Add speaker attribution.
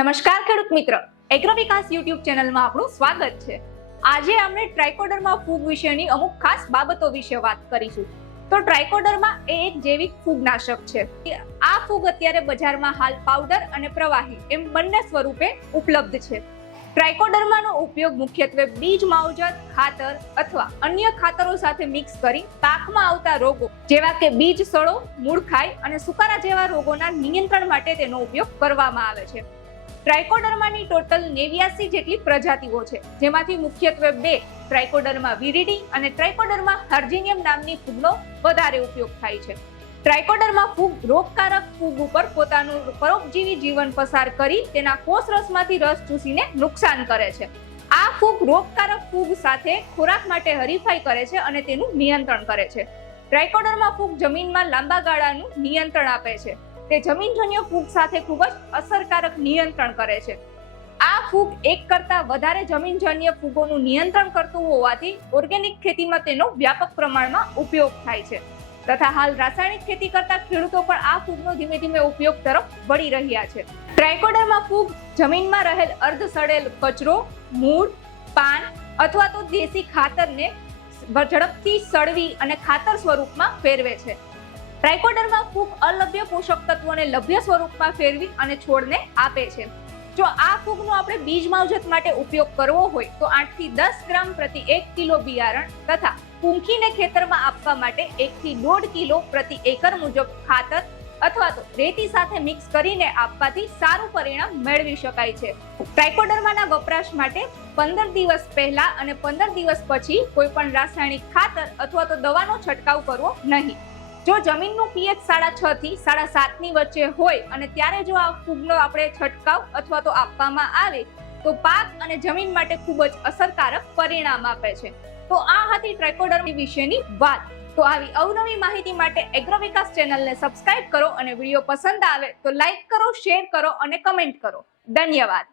Speaker 1: નમસ્કાર ખેડૂત મિત્ર. એગ્રો વિકાસ યુટ્યુબ ચેનલમાં આપણું સ્વાગત છે. આજે આપણે ટ્રાયકોડરમાં ફૂગ વિશેની અમુક ખાસ બાબતો વિશે વાત કરીશું. તો ટ્રાયકોડરમાં એ એક જૈવિક ફૂગનાશક છે. આ ફૂગ અત્યારે બજારમાં હાલ પાવડર અને પ્રવાહી એમ બંને સ્વરૂપે ઉપલબ્ધ છે. ટ્રાઇકોડર્માનો ઉપયોગ મુખ્યત્વે બીજ માવજત, ખાતર અથવા અન્ય ખાતરો સાથે મિક્સ કરી પાકમાં આવતા રોગો જેવા કે બીજ સડો મૂળખાઈ અને સુકારા જેવા રોગોના નિયંત્રણ માટે તેનો ઉપયોગ કરવામાં આવે છે. ટ્રાઇકોડર્માની ટોટલ નેવ્યાસી જેટલી પ્રજાતિઓ છે. જેમાંથી મુખ્યત્વે બે ટ્રાઇકોડર્મા વિરીડી અને ટ્રાઇકોડર્મા હાર્જિનિયમ નામની ફૂગનો વધારે ઉપયોગ થાય છે. ટ્રાઇકોડર્મા ફૂગ રોગકારક ફૂગ ઉપર પોતાનું પરોપજીવી જીવન પસાર કરી તેના કોષરસમાંથી રસ ચૂસીને નુકસાન કરે છે. આ ફૂગ રોગકારક ફૂગ સાથે ખોરાક માટે હરીફાઈ કરે છે અને તેનું નિયંત્રણ કરે છે. ટ્રાઇકોડર્મા ફૂગ જમીનમાં લાંબા ગાળાનું નિયંત્રણ આપે છે. તે જમીનજન્ય ફૂગ સાથે ખૂબ જ અસરકારક નિયંત્રણ કરે છે. આ ફૂગ એક કરતાં વધારે જમીનજન્ય ફૂગોનું નિયંત્રણ કરતું હોવાથી ઓર્ગેનિક ખેતીમાં તેનો વ્યાપક પ્રમાણમાં ઉપયોગ થાય છે. તથા હાલ રાસાયણિક ખેતી કરતા ખેડૂતો પણ આ ફૂગનો ધીમે ધીમે ઉપયોગ તરફ વળી રહ્યા છે. ટ્રાયકોડામાં ફૂગ જમીનમાં રહેલ અર્ધ સડેલ કચરો, મૂળ, પાન અથવા તો દેશી ખાતરને ઝડપથી સળવી અને ખાતર સ્વરૂપમાં ફેરવે છે. ટ્રાઇકોડરમાં ફૂગ અલભ્ય પોષક તત્વોને લભ્ય સ્વરૂપમાં ફેરવી અને છોડને આપે છે. જો આ ફૂગનો આપણે બીજ માવજત માટે ઉપયોગ કરવો હોય, તો આઠથી દસ ગ્રામ પ્રતિ એક કિલો બિયારણ તથા કુંખીને ખેતરમાં આપવા માટે એક થી દોઢ કિલો પ્રતિ એકર મુજબ ખાતર અથવા તો રેતી સાથે મિક્સ કરીને આપવાથી સારું પરિણામ મેળવી શકાય છે. ટ્રાઇકોડર્માના વપરાશ માટે પંદર દિવસ પહેલા અને પંદર દિવસ પછી કોઈ પણ રાસાયણિક ખાતર અથવા તો દવાનો છંટકાવ કરવો નહીં. જો જમીનનું પીએચ સાડા છ થી સાડા સાતની વચ્ચે હોય અને ત્યારે જો આ ફૂગનો આપણે છંટકાવ અથવા તો આપવામાં આવે, તો પાક અને જમીન માટે ખૂબ જ અસરકારક પરિણામ આપે છે. તો આ હતી ટ્રેકોડર વિશેની વાત. તો આવી અવનવી માહિતી માટે એગ્રો વિકાસ ચેનલને સબસ્ક્રાઇબ કરો અને વીડિયો પસંદ આવે તો લાઇક કરો, શેર કરો અને કમેન્ટ કરો. ધન્યવાદ.